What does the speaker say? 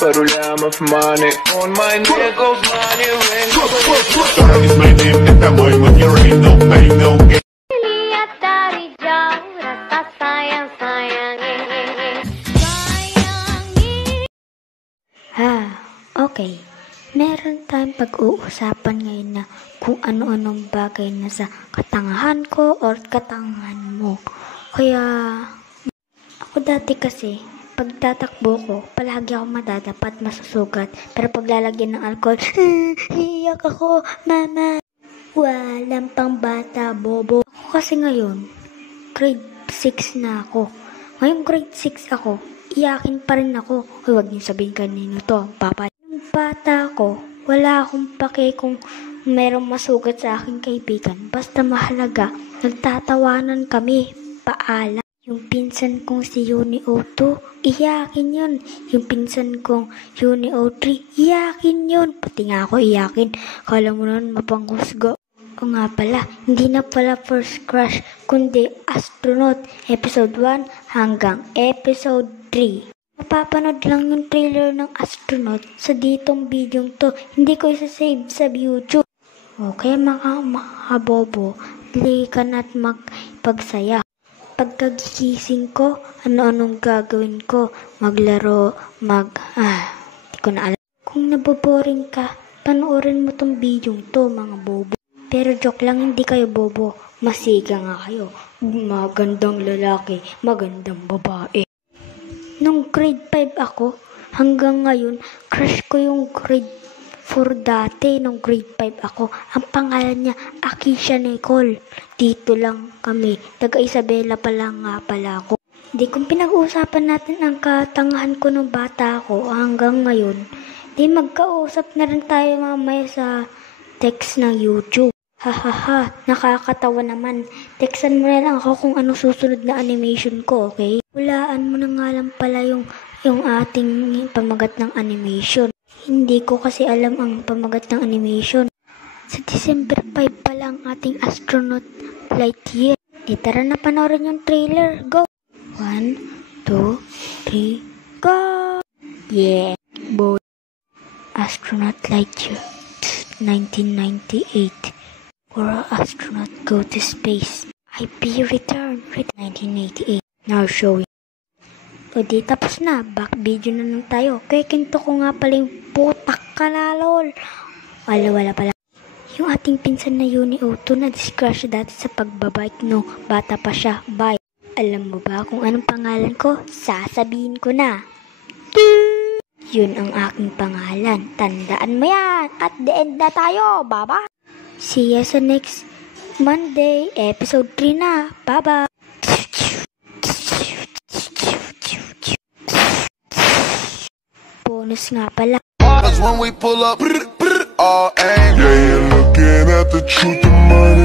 but ulam of money on my neck of money ring. Sorry is my name, and I'm going with your ain't no pain, no gain. Lihat dari jauh rasa sayang-sayangin. Okay. Meron tayong pag-uusapan ngayon na kung ano-anong bagay na sa katangahan ko or katangahan mo. Kaya, ako dati kasi, pagtatakbo ko, palagi ako madadapat, masusugat. Pero paglalagyan ng alcohol, iyak ako, mama. Walang pang bata, bobo. Ako kasi ngayon, grade 6 na ako. Ngayong grade 6 ako, iyakin pa rin ako. Huwag niyo sabihin kanino to, papa. Yung bata ko, wala akong pake kung merong masugat sa aking kaibigan. Basta mahalaga, nagtatawanan kami, paala. Yung pinsan kong si Uni O2, iyakin yun. Yung pinsan kong Uni O3, iyakin yun. Pati nga ako iyakin. Kala mo nun mapanghusga. O nga pala, hindi na pala first crush, kundi astronaut. Episode 1 hanggang episode 3. Mapapanood lang yung trailer ng astronaut sa ditong video to. Hindi ko isa-save sa YouTube. Okay mga bobo, likan at magpagsaya. Pagkagising ko, ano-anong gagawin ko? Maglaro, di ko na alam. Kung naboboring ka, panoorin mo tong video to mga bobo. Pero joke lang, hindi kayo bobo. Masiga nga kayo. Magandang lalaki, magandang babae. Nung grade 5 ako, hanggang ngayon, crush ko yung grade 4 dati. Nung grade 5 ako, ang pangalan niya, Akisha Nicole. Dito lang kami. Taga Isabela pala nga pala ako. Di kung pinag-uusapan natin ang katangahan ko nung bata ako hanggang ngayon, di magkausap na rin tayo mamaya sa text ng YouTube. Hahaha, nakakatawa naman. Textan mo na lang ako kung ano susunod na animation ko, okay? Hulaan mo na nga lang pala yung ating pamagat ng animation. Hindi ko kasi alam ang pamagat ng animation. Sa December 5 pa lang ating astronaut Lightyear. Di tara na panoorin yung trailer. Go! 1, 2, 3, go! Yeah, boy. Astronaut Lightyear, 1998. For our astronaut go to space. IP return. 1988. Now showing. O di tapos na. Back video na lang tayo. Kikinto ko nga pala yung putak ka na lol. Wala pala. Yung ating pinsan na Uni O2 na discrush dati sa pagbabike no. Bata pa siya. Bye. Alam mo ba kung anong pangalan ko? Sasabihin ko na. Yun ang aking pangalan. Tandaan mo yan. At the end na tayo. Bye-bye. See you sa next Monday, episode 3 na. Bye-bye! Bonus nga pala. When we pull up, all aim. Yeah, you're looking at the truth, the money.